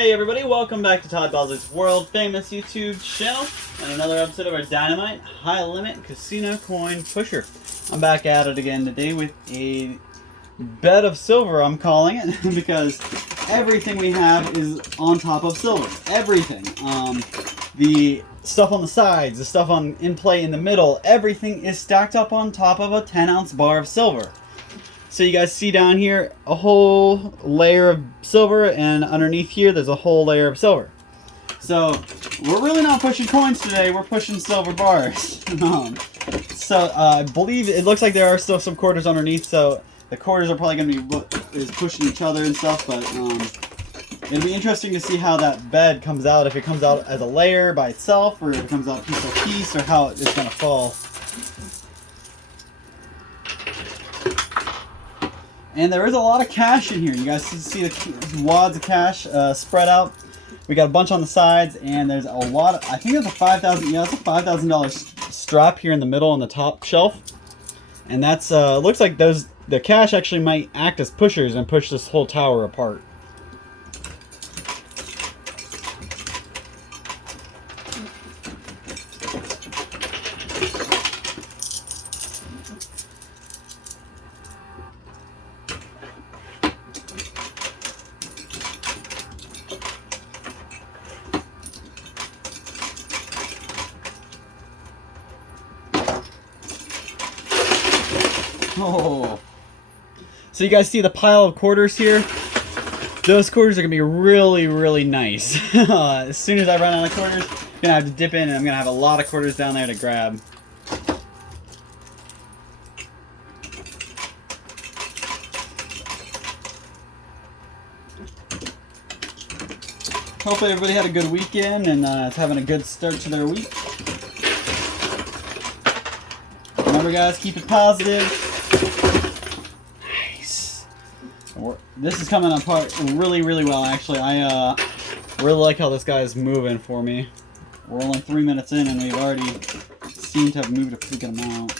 Hey everybody, welcome back to Todd Balzer's world famous YouTube channel and another episode of our Dynamite High Limit Casino Coin Pusher. I'm back at it again today with a bed of silver, I'm calling it, because everything we have is on top of silver. Everything. The stuff on the sides, the stuff in play in the middle, everything is stacked up on top of a 10-ounce bar of silver. So you guys see down here a whole layer of silver, and underneath here there's a whole layer of silver. So we're really not pushing coins today, we're pushing silver bars. I believe it looks like there are still some quarters underneath, so the quarters are probably going to be what is pushing each other and stuff, but it'll be interesting to see how that bed comes out, if it comes out as a layer by itself, or if it comes out piece by piece, or how it's going to fall. And there is a lot of cash in here. You guys see the wads of cash spread out. We got a bunch on the sides, and there's a lot of, I think it's a $5,000, yeah, it's a $5,000 strap here in the middle on the top shelf. And that's, looks like the cash actually might act as pushers and push this whole tower apart. Oh. So you guys see the pile of quarters here? Those quarters are going to be really, really nice. As soon as I run out of quarters, I'm going to have to dip in, and I'm going to have a lot of quarters down there to grab. Hopefully everybody had a good weekend and is having a good start to their week. Remember guys, keep it positive. Nice. This is coming apart really, really well actually. I really like how this guy is moving for me. We're only 3 minutes in and we've already seemed to have moved a pretty good amount.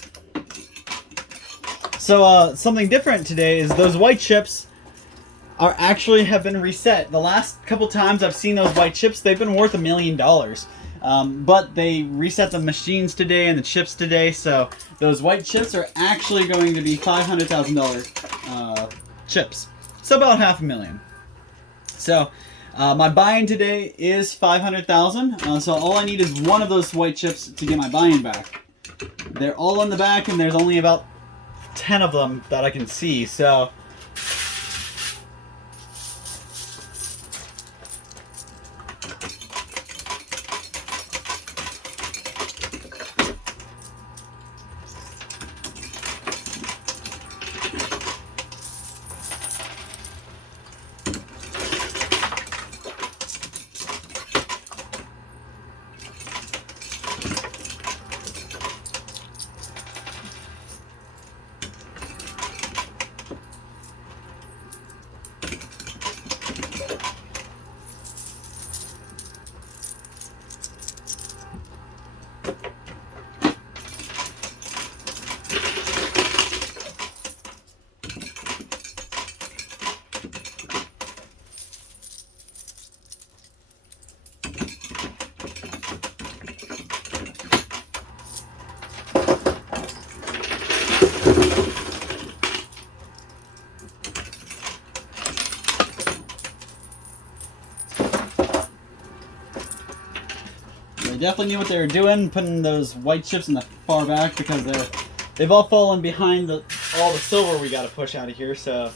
So something different today is those white chips have been reset. The last couple times I've seen those white chips, they've been worth $1 million. But they reset the machines today and the chips today, so those white chips are actually going to be $500,000 chips. So about $500,000. So my buy-in today is $500,000. So all I need is one of those white chips to get my buy-in back. They're all in the back, and there's only about 10 of them that I can see. So definitely knew what they were doing, putting those white chips in the far back, because they've all fallen behind all the silver we got to push out of here. So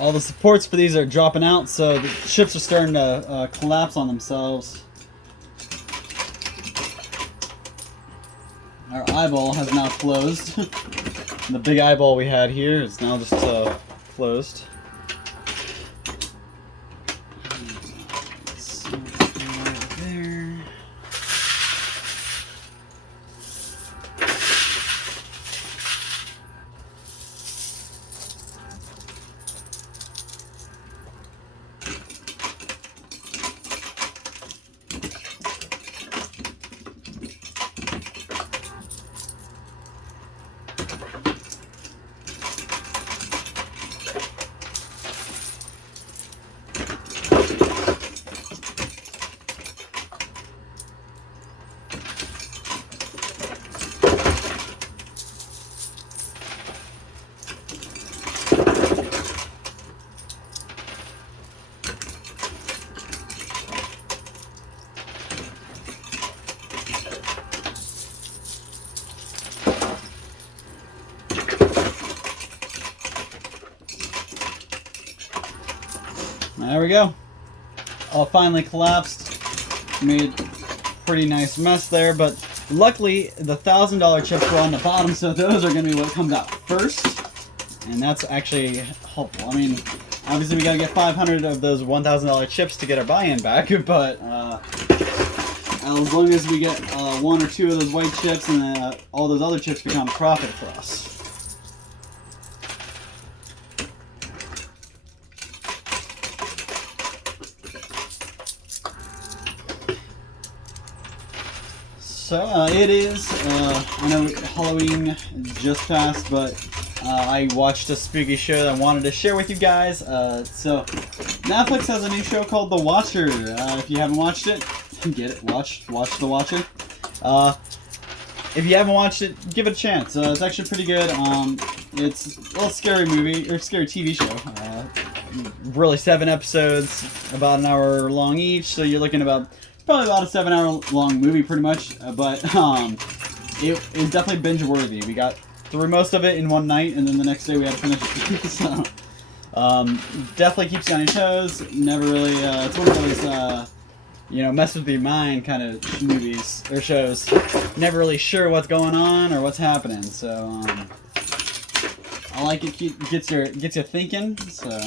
all the supports for these are dropping out, so the chips are starting to collapse on themselves. Our eyeball has now closed. The big eyeball we had here is now just closed. There. There we go. All finally collapsed. Made a pretty nice mess there, but luckily the $1,000 chips were on the bottom, so those are going to be what comes out first, and that's actually helpful. I mean, obviously we got to get 500 of those $1,000 chips to get our buy-in back, but as long as we get one or two of those white chips, and all those other chips become a profit for us. So it is, I know Halloween just passed, but I watched a spooky show that I wanted to share with you guys. So Netflix has a new show called The Watcher. If you haven't watched it, get it, watch The Watcher. If you haven't watched it, give it a chance. It's actually pretty good. It's a little scary movie, or scary TV show. Really 7 episodes, about an hour long each, so you're looking about probably about a 7-hour long movie pretty much, but it is definitely binge worthy. We got through most of it in one night, and then the next day we had to finish it. So definitely keeps you on your toes. Never really it's one of those mess with your mind kind of movies or shows. Never really sure what's going on or what's happening, so I like it. Gets you thinking, so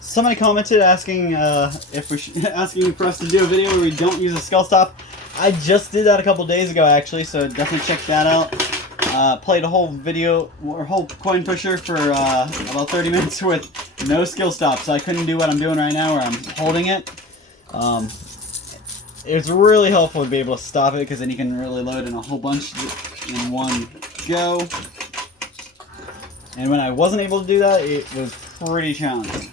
somebody commented asking asking for us to do a video where we don't use a skull stop. I just did that a couple days ago actually, so definitely check that out. Played a whole video or whole coin pusher for about 30 minutes with no skill stop, so I couldn't do what I'm doing right now where I'm holding it. It's really helpful to be able to stop it, because then you can really load in a whole bunch in one go. And when I wasn't able to do that, it was pretty challenging.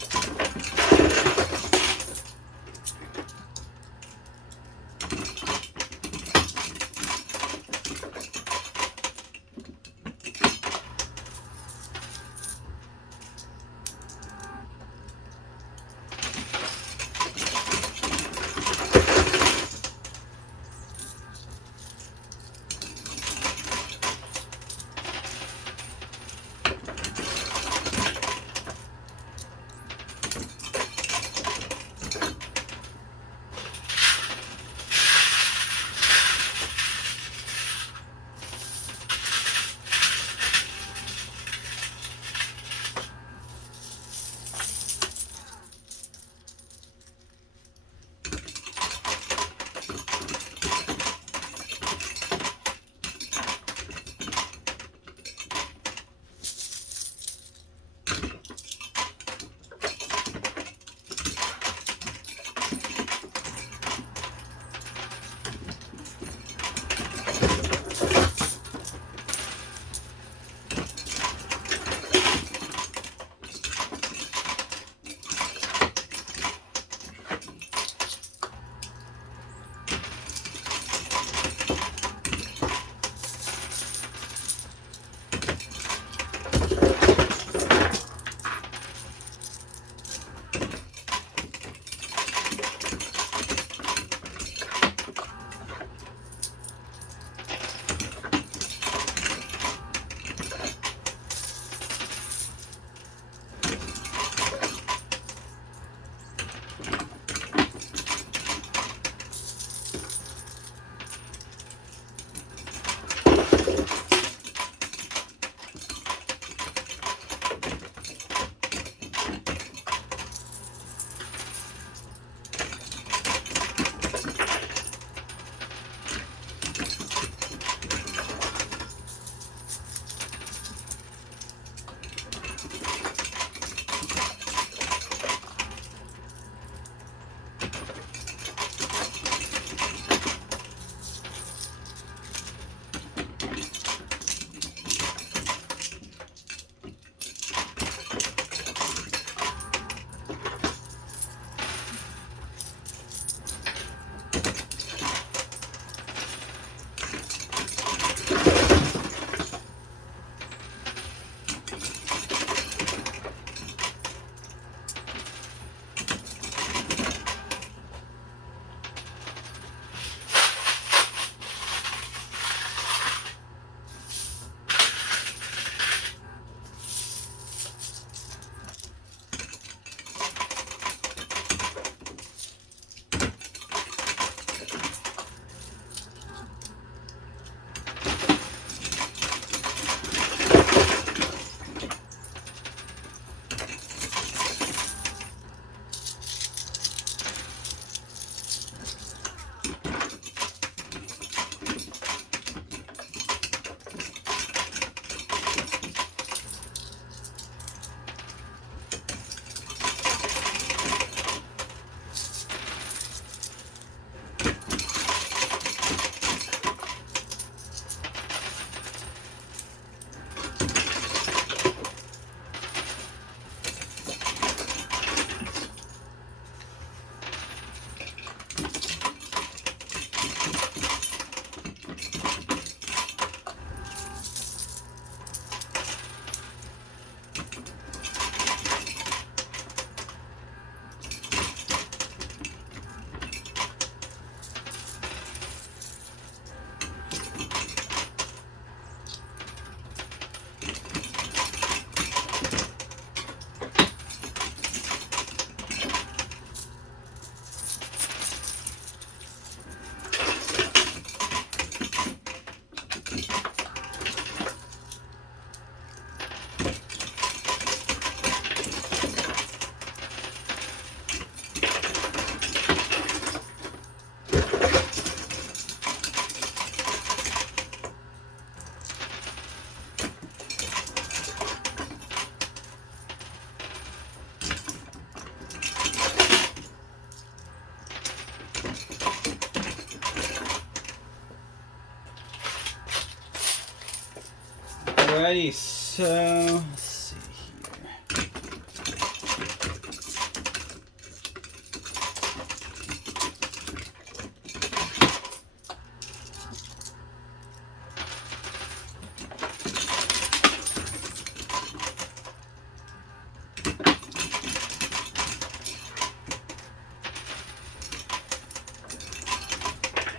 Alrighty, so let's see here.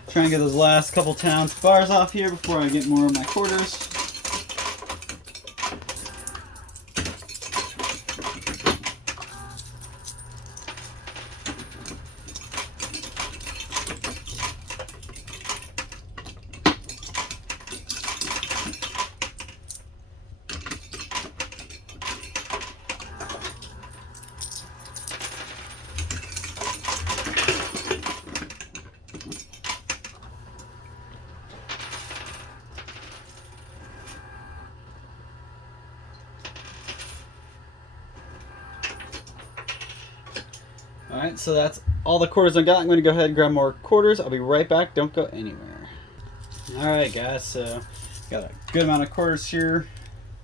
Try and get those last couple 10-ounce bars off here before I get more of my quarters. Alright, so that's all the quarters I got. I'm going to go ahead and grab more quarters. I'll be right back. Don't go anywhere. Alright guys, so got a good amount of quarters here.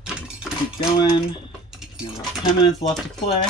Keep going. We have about 10 minutes left to play.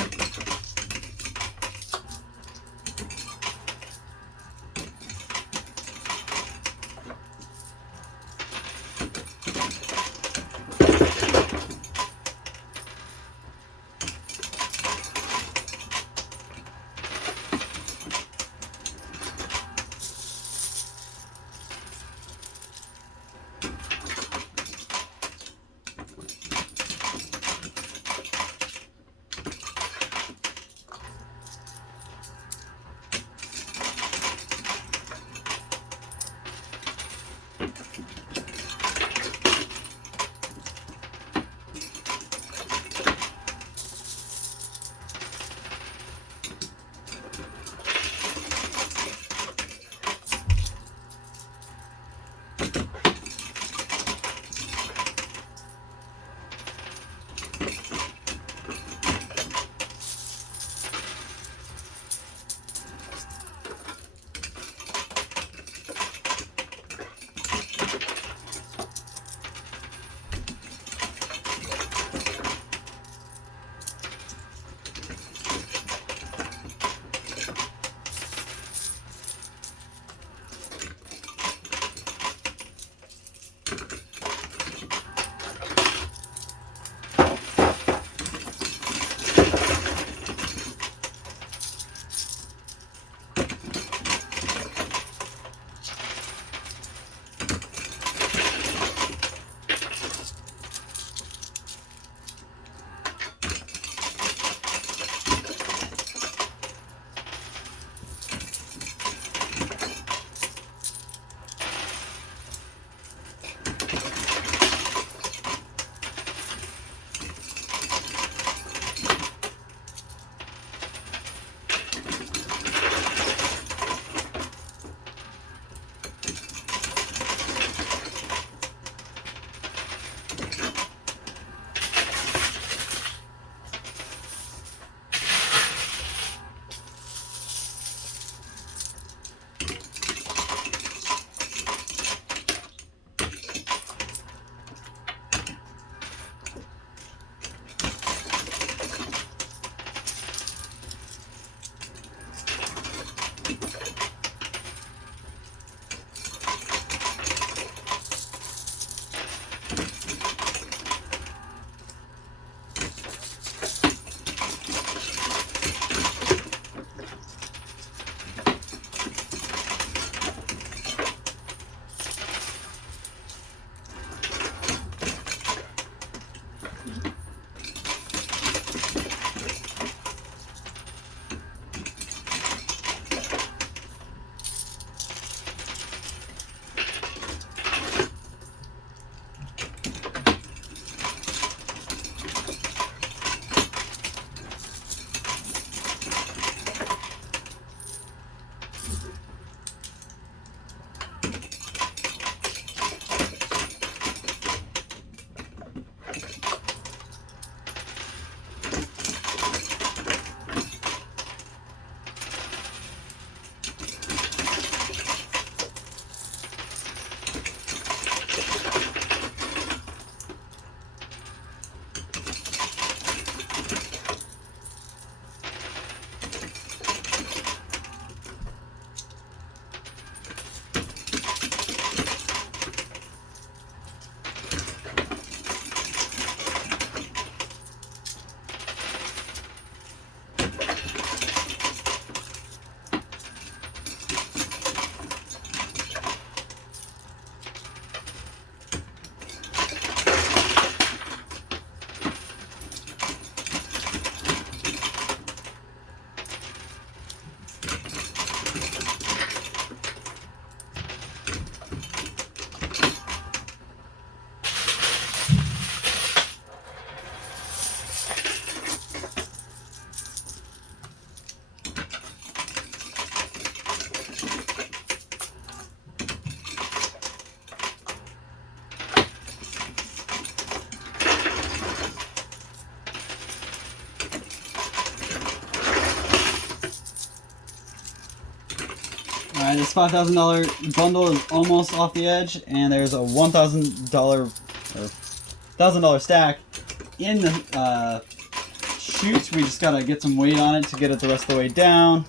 Alright, this $5,000 bundle is almost off the edge, and there's a $1,000 or $1,000 stack in the chutes. We just gotta get some weight on it to get it the rest of the way down.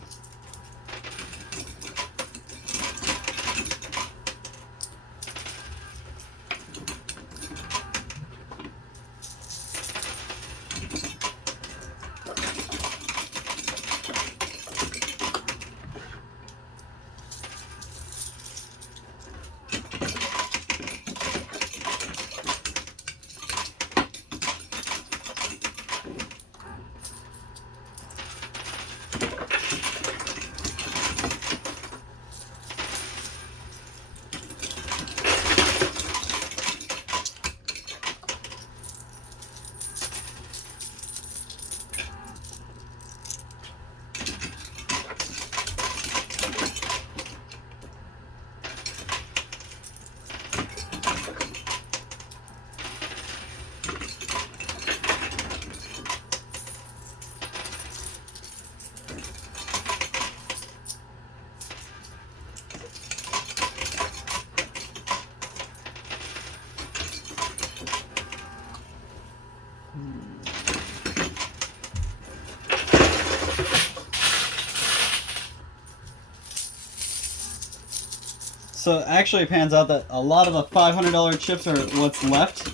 So actually it pans out that a lot of the $500 chips are what's left.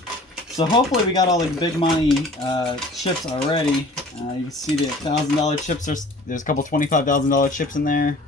So hopefully we got all the big money chips already. You can see the $1,000 chips, there's a couple $25,000 chips in there.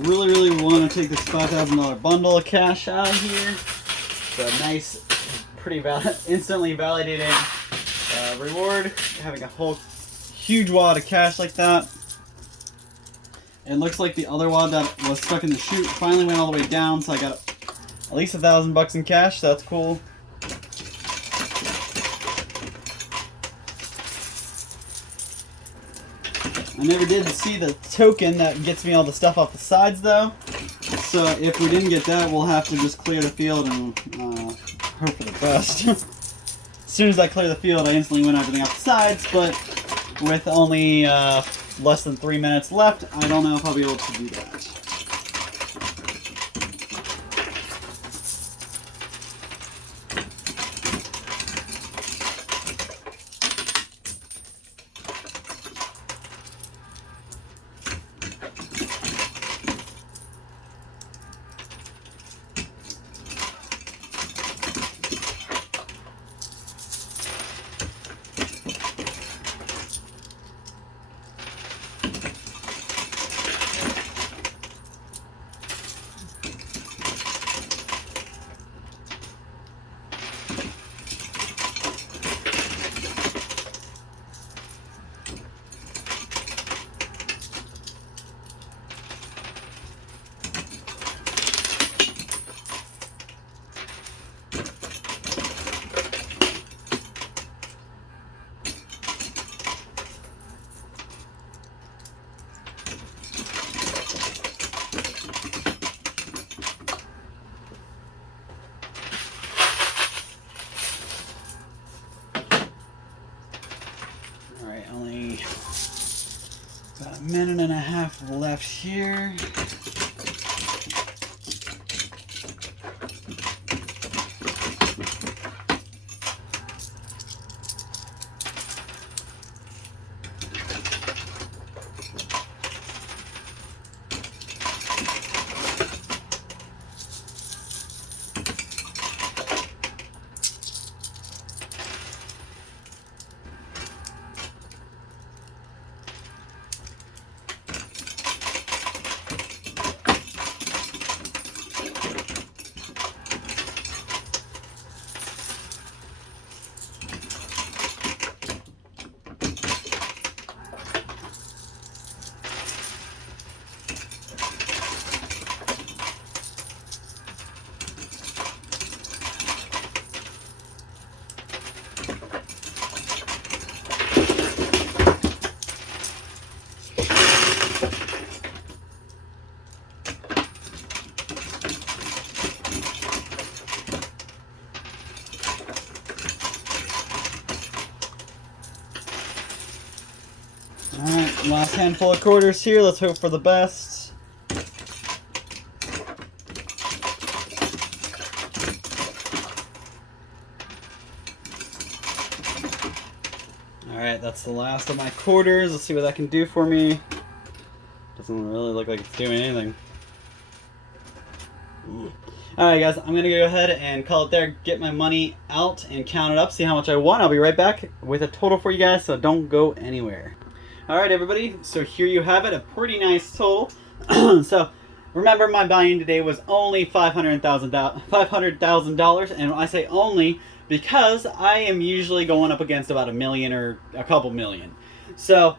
Really want to take this $5,000 bundle of cash out of here. It's a nice, pretty instantly validated reward. Having a whole huge wad of cash like that. It looks like the other wad that was stuck in the chute finally went all the way down, so I got at least $1,000 in cash. So that's cool. I never did see the token that gets me all the stuff off the sides though. So if we didn't get that, we'll have to just clear the field and hope for the best. As soon as I clear the field, I instantly win everything off the sides, but with only less than 3 minutes left, I don't know if I'll be able to do that. minute and a half left here. Alright, last handful of quarters here. Let's hope for the best. Alright, that's the last of my quarters. Let's see what that can do for me. Doesn't really look like it's doing anything. Alright guys, I'm going to go ahead and call it there, get my money out and count it up, see how much I won. I'll be right back with a total for you guys, so don't go anywhere. Alright everybody, so here you have it, a pretty nice total. So remember, my buy-in today was only $500,000, and I say only because I am usually going up against about $1 million or a couple million. So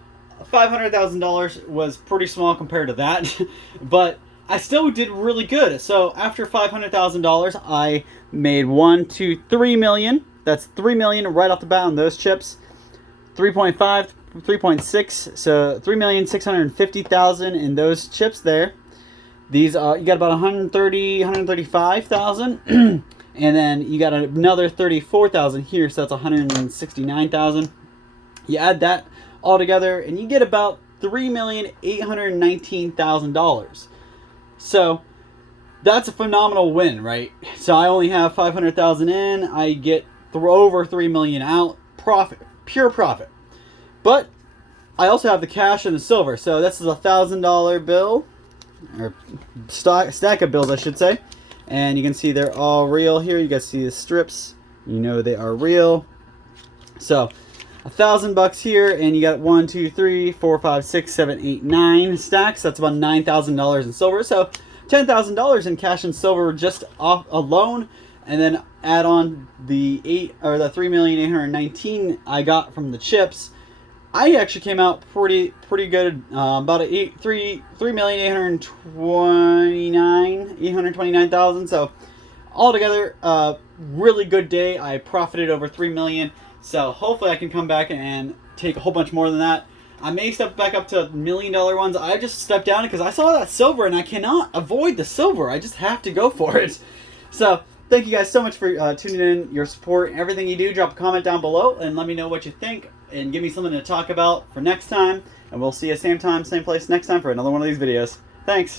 $500,000 was pretty small compared to that, but I still did really good. So after $500,000, I made 3 million. That's 3 million right off the bat on those chips. 3.5, 3.6, so 3,650,000 in those chips there. These are, you got about 135,000, and then you got another 34,000 here, so that's 169,000. You add that all together, and you get about $3,819,000. So that's a phenomenal win, right? So I only have 500,000 in. I get over 3 million out. Profit, pure profit. But I also have the cash and the silver. So this is a $1,000 bill, or stack of bills, I should say. And you can see they're all real here. You guys see the strips. You know they are real. So $1,000 here, and you got 1, 2, 3, 4, 5, 6, 7, 8, 9 stacks. That's about $9,000 in silver. So $10,000 in cash and silver just off alone, and then add on the 3,819,000 I got from the chips. I actually came out pretty good. About 3,829,000. So altogether, really good day. I profited over 3 million. So hopefully I can come back and take a whole bunch more than that. I may step back up to $1 million ones. I just stepped down because I saw that silver and I cannot avoid the silver. I just have to go for it. So thank you guys so much for tuning in, your support, everything you do. Drop a comment down below and let me know what you think and give me something to talk about for next time. And we'll see you same time, same place next time for another one of these videos. Thanks.